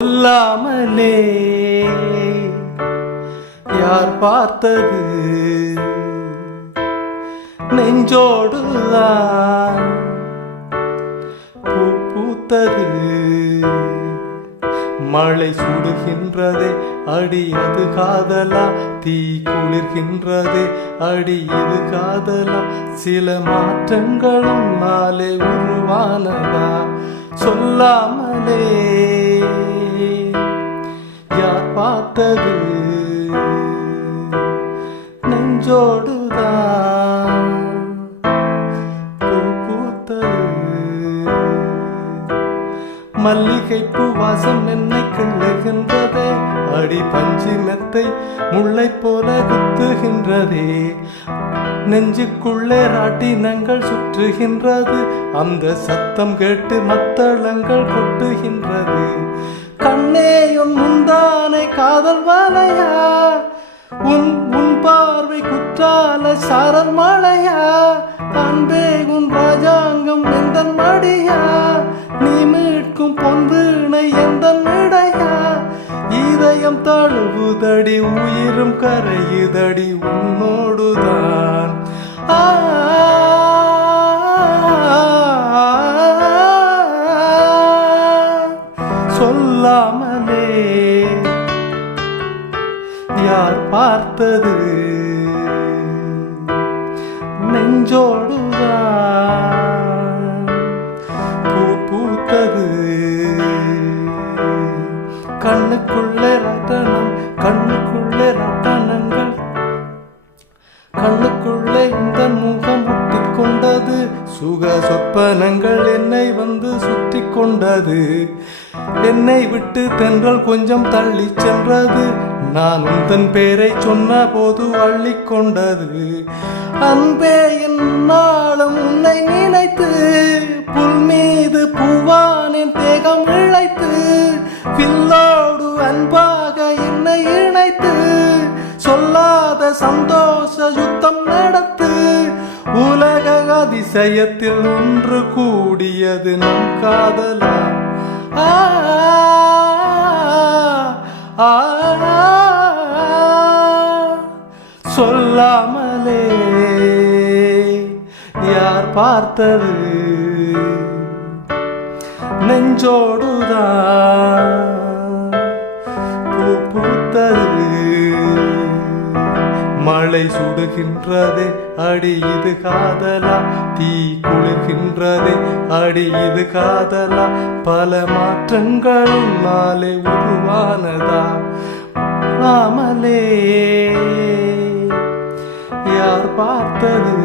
சொல்லாமலே யார் பார்த்தது நெஞ்சோடுதான் பூ பூத்தது. மழை சுடுகின்றதே அடி அது காதலா, தீ குளிர்கின்றதே அடி இது காதலா, சில மாற்றங்களும் நாளே உருவானதா. சொல்லாமலே யார் பார்த்தது நெஞ்சோடுதான் பூ பூத்தது. மல்லிகை பூ வாசம் என்னை கிள்ளுகின்றதே அடி பஞ்சு மெத்தை முல்லை போல குத்துகின்றதே. நெஞ்சுக்குள்ளே ராட்டினங்கள் சுற்றுகின்றது, அந்த சத்தம் கேட்டு மத்தளங்கள் கொட்டுகின்றது. கண்ணே உன் முந்தானை காதல் வாழையா, உன் உன் பார்வை குற்றால சாரல் மழையா, அன்பே உன் ராஜாங்கம் எந்த மடியா, நீ மீட்கும் பொன்வீணை எந்த இடையா. இதயம் தழுவுதடி உயிரும் கரையுதடி உன்னோடுதான். சொல்லாமலே யார் பார்த்தது நெஞ்சோடுதான் பூ பூத்தது. கண்ணுக்குள்ளே ரத்தனம் கண்ணுக்குள்ளே ரத்தனங்கள், கண்ணுக்குள்ளே இந்த முகம் முட்டிக் கொண்டது, சுக சொப்பனங்கள் என்னை வந்து சுற்றி கொண்டது. என்னை விட்டு தென்றல் கொஞ்சம் தள்ளி சென்றது, நான் உந்தன் பேரை சொன்ன போது அள்ளி கொண்டது. அன்பே என்னாலும் உன்னை நினைத்து, புல் மீது பூவானின் தேகம் இழைத்து, வில்லோடு அன்பாக என்னை இணைத்து, சொல்லாத சந்தோஷ யுத்தம் நடத்து. உலக அதிசயத்தில் ஒன்று கூடியது நம் காதலா. சொல்லாமலே யார் பார்த்தது நெஞ்சோடுதான் பூ பூத்தது. மழை சுடுகின்றதே அடி இது காதலா, தீ குளிர்கின்றதே அடி இது காதலா, பல மாற்றங்களும் நாளே உருவானதா. ராமலே யார் பார்த்தது